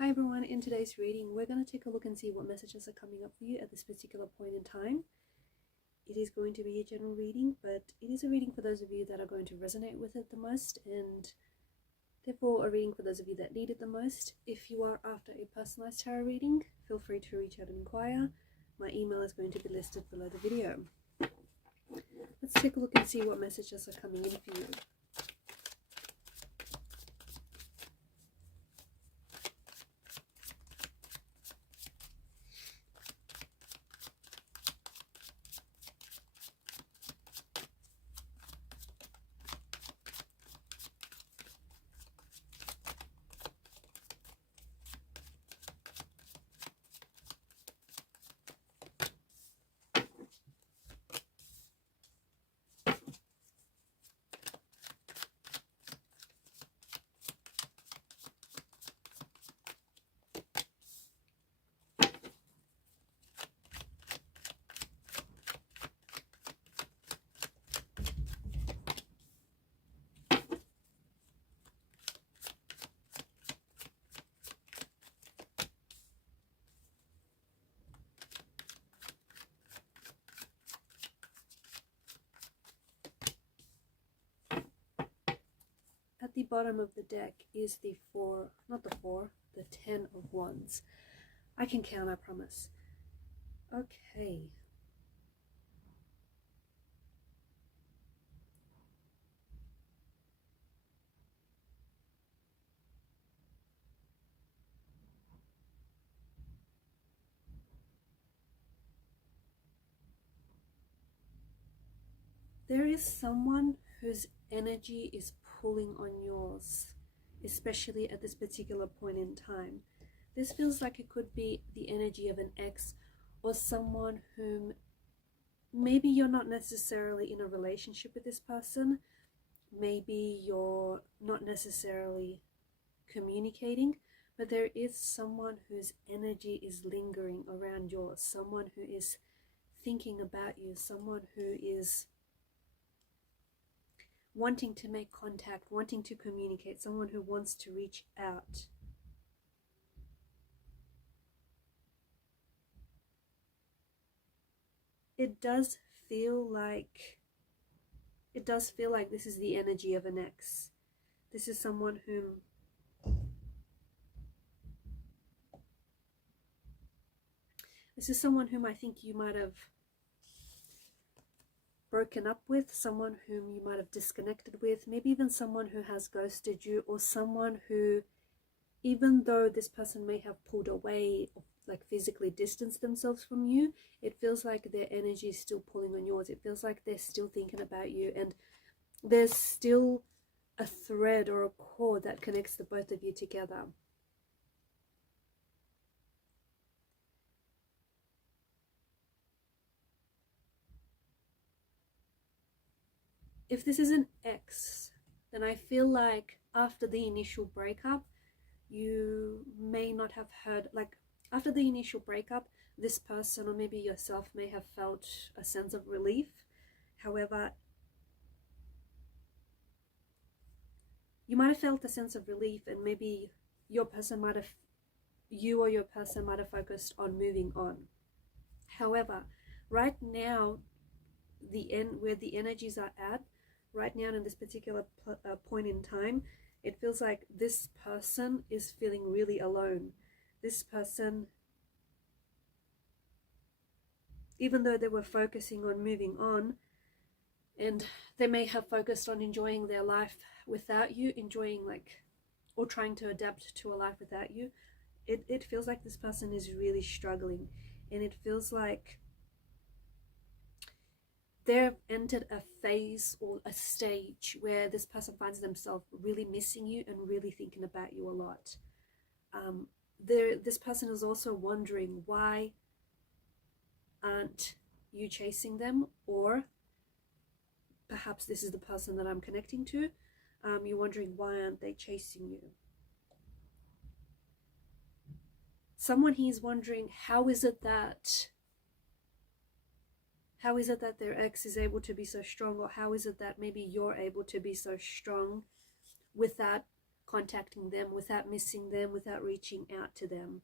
Hi everyone, in today's reading we're going to take a look and see what messages are coming up for you at this particular point in time. It is going to be a general reading, but it is a reading for those of you that are going to resonate with it the most, and therefore a reading for those of you that need it the most. If you are after a personalized tarot reading, feel free to reach out and inquire. My email is going to be listed below the video. Let's take a look and see what messages are coming in for you. At the bottom of the deck is the the 10 of Wands. I can count, I promise. Okay. There is someone whose energy is pulling on yours, especially at this particular point in time. This feels like it could be the energy of an ex or someone whom maybe you're not necessarily in a relationship with this person. Maybe you're not necessarily communicating, but there is someone whose energy is lingering around yours, someone who is thinking about you, someone who is wanting to make contact, wanting to communicate, someone who wants to reach out. It does feel like this is the energy of an ex. This is someone whom I think you might have broken up with, someone whom you might have disconnected with, maybe even someone who has ghosted you, or someone who, even though this person may have pulled away, like physically distanced themselves from you, it feels like their energy is still pulling on yours. It feels like they're still thinking about you, and there's still a thread or a cord that connects the both of you together. If this is an ex, then I feel like after the initial breakup, you may not have heard, like after the initial breakup, this person or maybe yourself may have felt a sense of relief. However, you might have felt a sense of relief, and maybe you or your person might have focused on moving on. However, right now, where the energies are at, right now in this particular point in time, it feels like this person is feeling really alone. This person, even though they were focusing on moving on, and they may have focused on enjoying their life without you, or trying to adapt to a life without you, it feels like this person is really struggling, and it feels like they've entered a phase or a stage where this person finds themselves really missing you and really thinking about you a lot. This person is also wondering, why aren't you chasing them? Or perhaps this is the person that I'm connecting to. You're wondering, why aren't they chasing you? Someone here is wondering, how is it that their ex is able to be so strong, or how is it that maybe you're able to be so strong without contacting them, without missing them, without reaching out to them.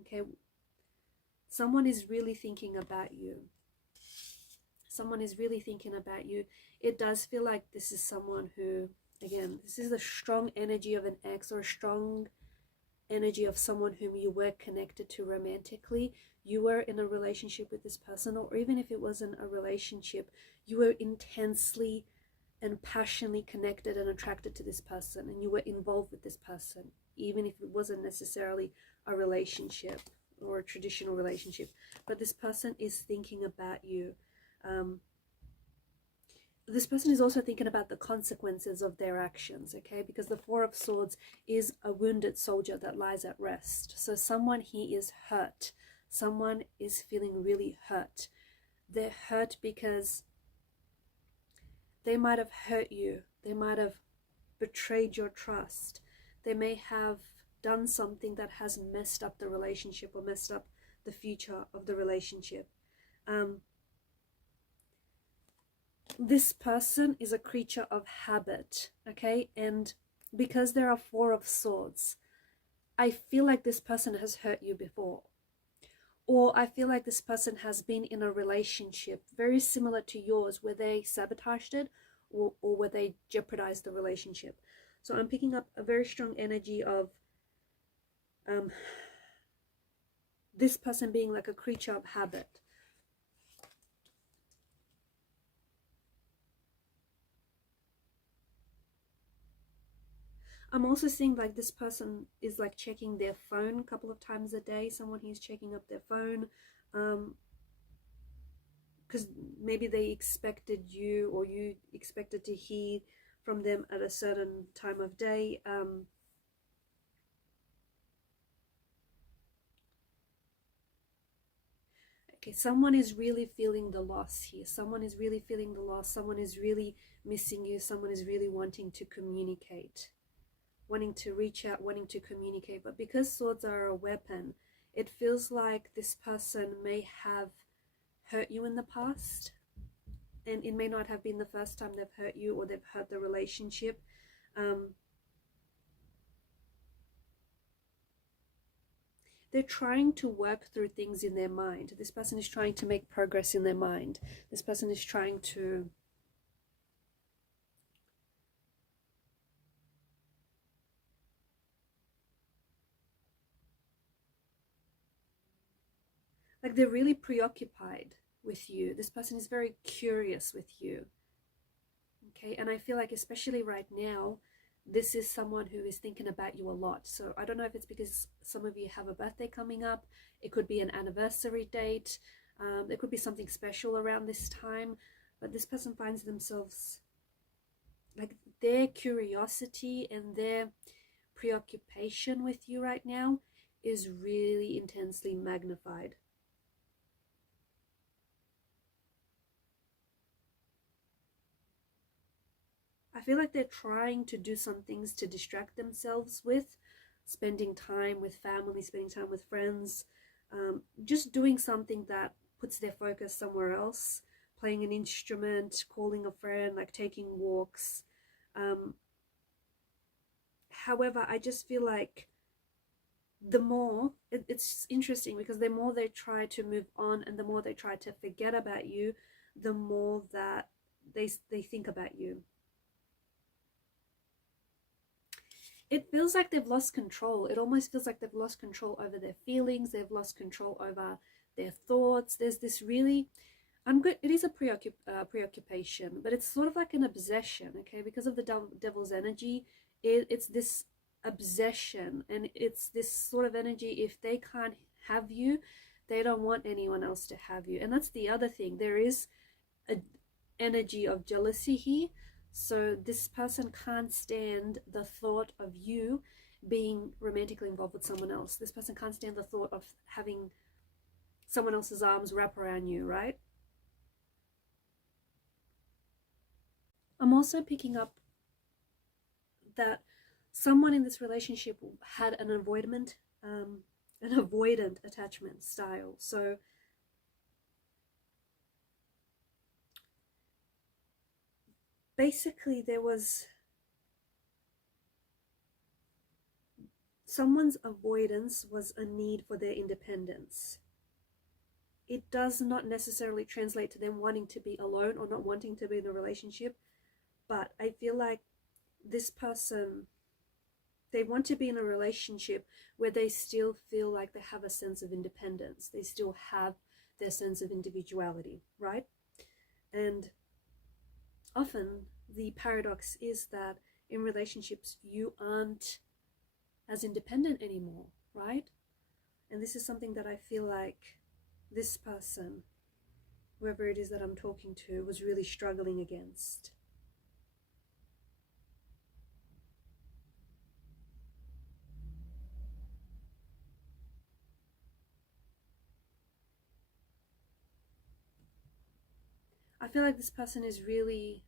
Okay, someone is really thinking about you. Someone is really thinking about you. It does feel like this is someone who, again, this is the strong energy of an ex, or a strong energy of someone whom you were connected to romantically. You were in a relationship with this person, or even if it wasn't a relationship, you were intensely and passionately connected and attracted to this person, and you were involved with this person, even if it wasn't necessarily a relationship or a traditional relationship. But this person is thinking about you. This person is also thinking about the consequences of their actions, okay? Because the Four of Swords is a wounded soldier that lies at rest. So someone here is hurt. Someone is feeling really hurt. They're hurt because they might have hurt you. They might have betrayed your trust. They may have done something that has messed up the relationship, or messed up the future of the relationship. This person is a creature of habit, okay? And because there are Four of Swords, I feel like this person has hurt you before. Or I feel like this person has been in a relationship very similar to yours, where they sabotaged it, or where they jeopardized the relationship. So I'm picking up a very strong energy of this person being like a creature of habit. I'm also seeing like this person is like checking their phone a couple of times a day. Someone who's checking up their phone, because maybe they expected you, or you expected to hear from them at a certain time of day. Okay, someone is really feeling the loss here. Someone is really feeling the loss. Someone is really missing you. Someone is really wanting to communicate, wanting to reach out, wanting to communicate. But because swords are a weapon, it feels like this person may have hurt you in the past, and it may not have been the first time they've hurt you, or they've hurt the relationship. They're trying to work through things in their mind. This person is trying to make progress in their mind. This person is trying to like, they're really preoccupied with you. This person is very curious with you. Okay, and I feel like especially right now, this is someone who is thinking about you a lot. So I don't know if it's because some of you have a birthday coming up. It could be an anniversary date. There could be something special around this time. But this person finds themselves, like, their curiosity and their preoccupation with you right now is really intensely magnified. I feel like they're trying to do some things to distract themselves with, spending time with family, spending time with friends, just doing something that puts their focus somewhere else, playing an instrument, calling a friend, like taking walks. However, I just feel like the more, it's interesting because the more they try to move on and the more they try to forget about you, the more that they think about you. It feels like they've lost control. It almost feels like they've lost control over their feelings. They've lost control over their thoughts. There's this really, it is a preoccupation, but it's sort of like an obsession, okay? Because of the devil's energy, it's this obsession, and it's this sort of energy. If they can't have you, they don't want anyone else to have you. And that's the other thing. There is an energy of jealousy here. So this person can't stand the thought of you being romantically involved with someone else. This person can't stand the thought of having someone else's arms wrap around you, right? I'm also picking up that someone in this relationship had an avoidant attachment style. So basically there was someone's avoidance was a need for their independence. It does not necessarily translate to them wanting to be alone or not wanting to be in a relationship, but I feel like this person, they want to be in a relationship where they still feel like they have a sense of independence. They still have their sense of individuality, right? And often the paradox is that in relationships, you aren't as independent anymore, right? And this is something that I feel like this person, whoever it is that I'm talking to, was really struggling against. I feel like this person is really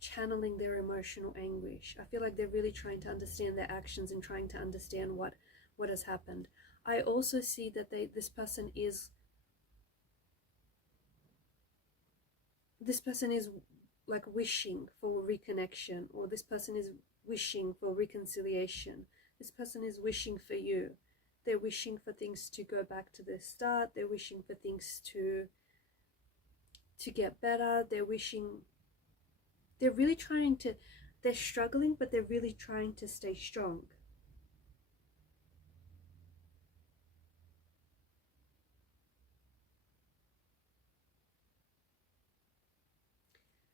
channeling their emotional anguish. I feel like they're really trying to understand their actions and trying to understand what has happened. I also see that this person is like wishing for reconnection, or this person is wishing for reconciliation. This person is wishing for you. They're wishing for things to go back to the start. They're wishing for things to get better. They're really trying to, they're struggling, but they're really trying to stay strong.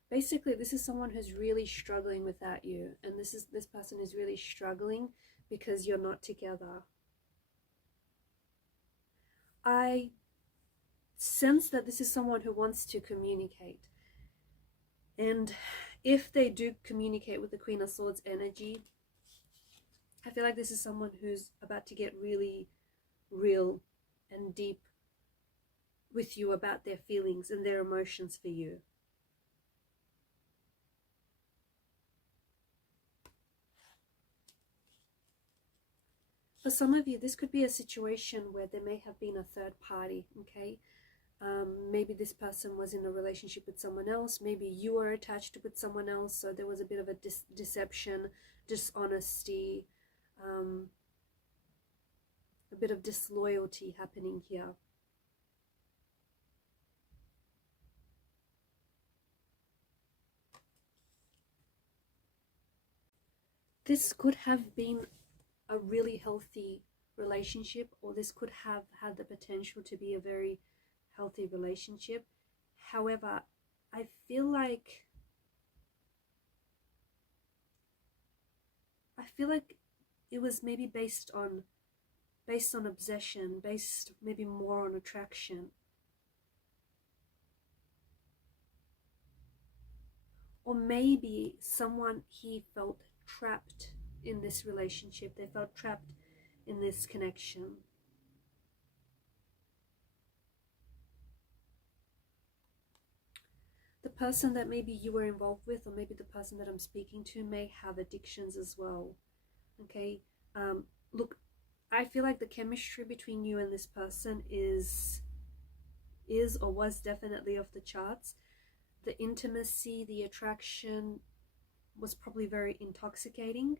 Basically, this is someone who's really struggling without you, and this person is really struggling because you're not together. I sense that this is someone who wants to communicate, and if they do communicate with the Queen of Swords energy, I feel like this is someone who's about to get really real and deep with you about their feelings and their emotions for you. For some of you, this could be a situation where there may have been a third party, okay? Maybe this person was in a relationship with someone else. Maybe you were attached with someone else, so there was a bit of a deception, dishonesty, a bit of disloyalty happening here. This could have been a really healthy relationship, or this could have had the potential to be a very healthy relationship. However, I feel like it was maybe based on obsession, based maybe more on attraction. Or maybe someone, he felt trapped in this relationship. They felt trapped in this connection. The person that maybe you were involved with, or maybe the person that I'm speaking to, may have addictions as well. Okay, look, I feel like the chemistry between you and this person is or was definitely off the charts. The intimacy, the attraction was probably very intoxicating.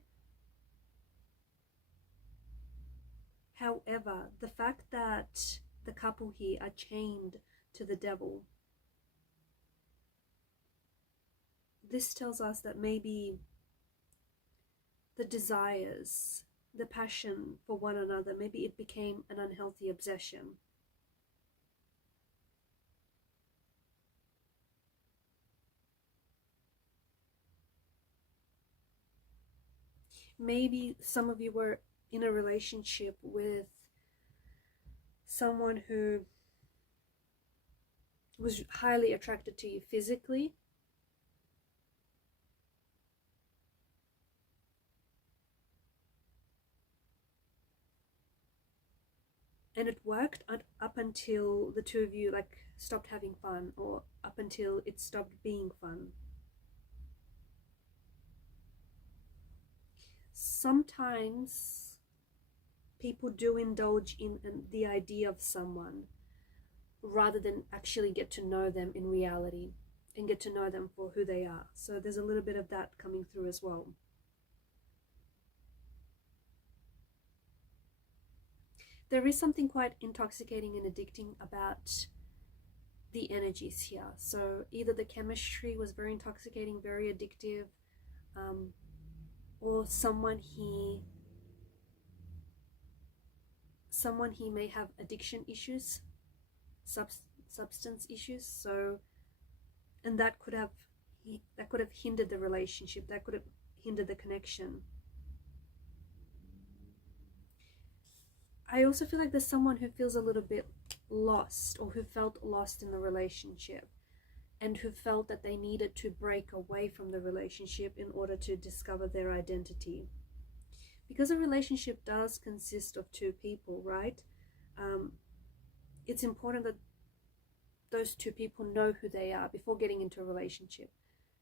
However, the fact that the couple here are chained to the devil, this tells us that maybe the desires, the passion for one another, maybe it became an unhealthy obsession. Maybe some of you were in a relationship with someone who was highly attracted to you physically, and it worked up until the two of you like stopped having fun, or up until it stopped being fun. Sometimes people do indulge in the idea of someone rather than actually get to know them in reality and get to know them for who they are. So there's a little bit of that coming through as well. There is something quite intoxicating and addicting about the energies here. So either the chemistry was very intoxicating, very addictive, or someone he may have addiction issues, substance issues. So, and that could have hindered the relationship, that could have hindered the connection. I also feel like there's someone who feels a little bit lost, or who felt lost in the relationship, and who felt that they needed to break away from the relationship in order to discover their identity. Because a relationship does consist of two people, right? It's important that those two people know who they are before getting into a relationship.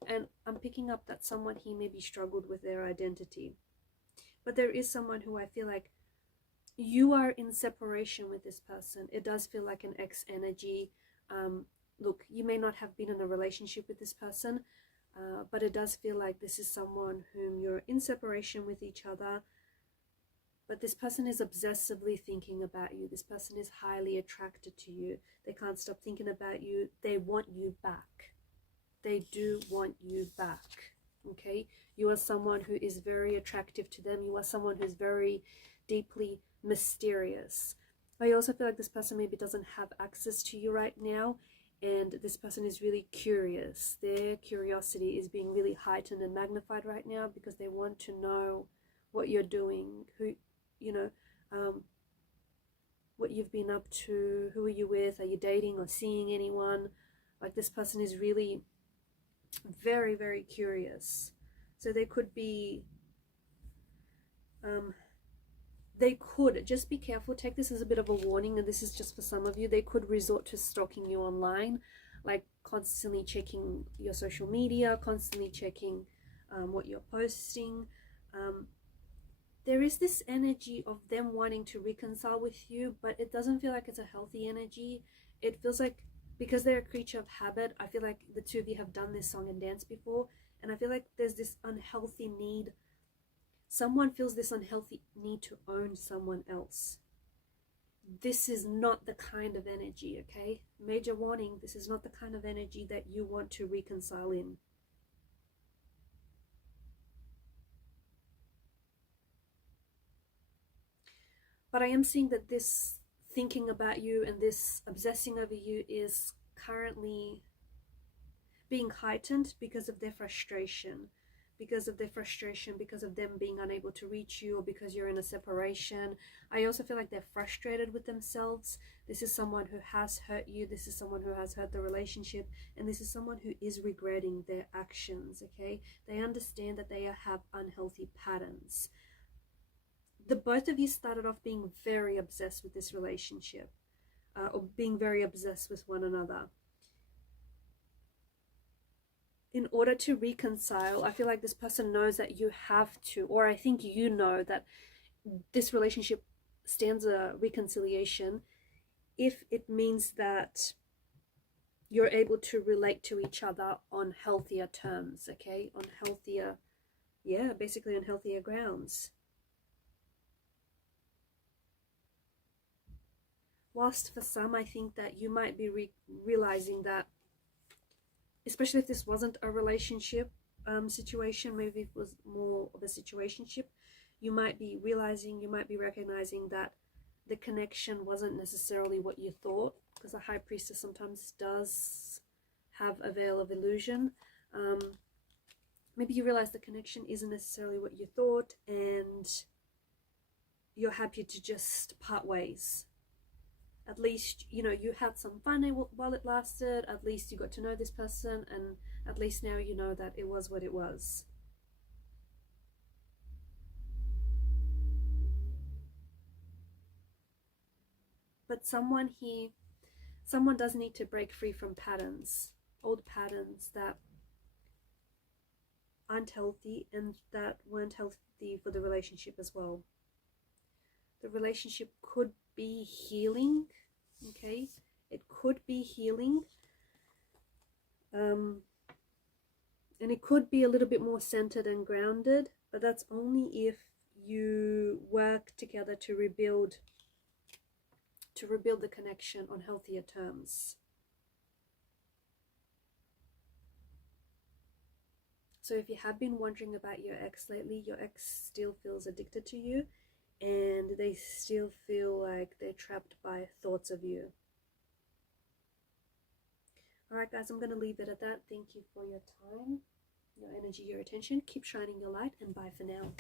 And I'm picking up that someone here maybe struggled with their identity. But there is someone who I feel like you are in separation with this person. It does feel like an ex energy. Look, you may not have been in a relationship with this person, but it does feel like this is someone whom you're in separation with each other. But this person is obsessively thinking about you. This person is highly attracted to you. They can't stop thinking about you. They want you back. They do want you back. Okay? You are someone who is very attractive to them. You are someone who's very deeply mysterious. I also feel like this person maybe doesn't have access to you right now, and this person is really curious. Their curiosity is being really heightened and magnified right now because they want to know what you're doing, what you've been up to, who are you with, are you dating or seeing anyone? Like, this person is really very, very curious. So they could be, they could, just be careful, take this as a bit of a warning, and this is just for some of you, they could resort to stalking you online, like constantly checking your social media, constantly checking what you're posting. There is this energy of them wanting to reconcile with you, but it doesn't feel like it's a healthy energy. It feels like, because they're a creature of habit, I feel like the two of you have done this song and dance before, and I feel like there's this unhealthy need. Someone feels this unhealthy need to own someone else. This is not the kind of energy, okay? Major warning, this is not the kind of energy that you want to reconcile in. But I am seeing that this thinking about you and this obsessing over you is currently being heightened because of their frustration. Because of them being unable to reach you, or because you're in a separation. I also feel like they're frustrated with themselves. This is someone who has hurt you. This is someone who has hurt the relationship. And this is someone who is regretting their actions, okay? They understand that they have unhealthy patterns. The both of you started off being very obsessed with this relationship, or being very obsessed with one another. In order to reconcile, I feel like this person knows that you have to, or I think you know that this relationship stands a reconciliation if it means that you're able to relate to each other on healthier terms, okay? On healthier, basically on healthier grounds. Whilst for some, I think that you might be realizing that, especially if this wasn't a relationship situation, maybe it was more of a situationship, you might be realizing, you might be recognizing that the connection wasn't necessarily what you thought, because the High Priestess sometimes does have a veil of illusion. Maybe you realize the connection isn't necessarily what you thought, and you're happy to just part ways. At least, you had some fun while it lasted. At least you got to know this person, and at least now you know that it was what it was. But someone does need to break free from patterns, old patterns that aren't healthy and that weren't healthy for the relationship as well. The relationship could be healing, okay? It could be healing. And it could be a little bit more centered and grounded, but that's only if you work together to rebuild to rebuild the connection on healthier terms. So if you have been wondering about your ex lately, your ex still feels addicted to you, and they still feel like they're trapped by thoughts of you. Alright guys, I'm going to leave it at that. Thank you for your time, your energy, your attention. Keep shining your light, and bye for now.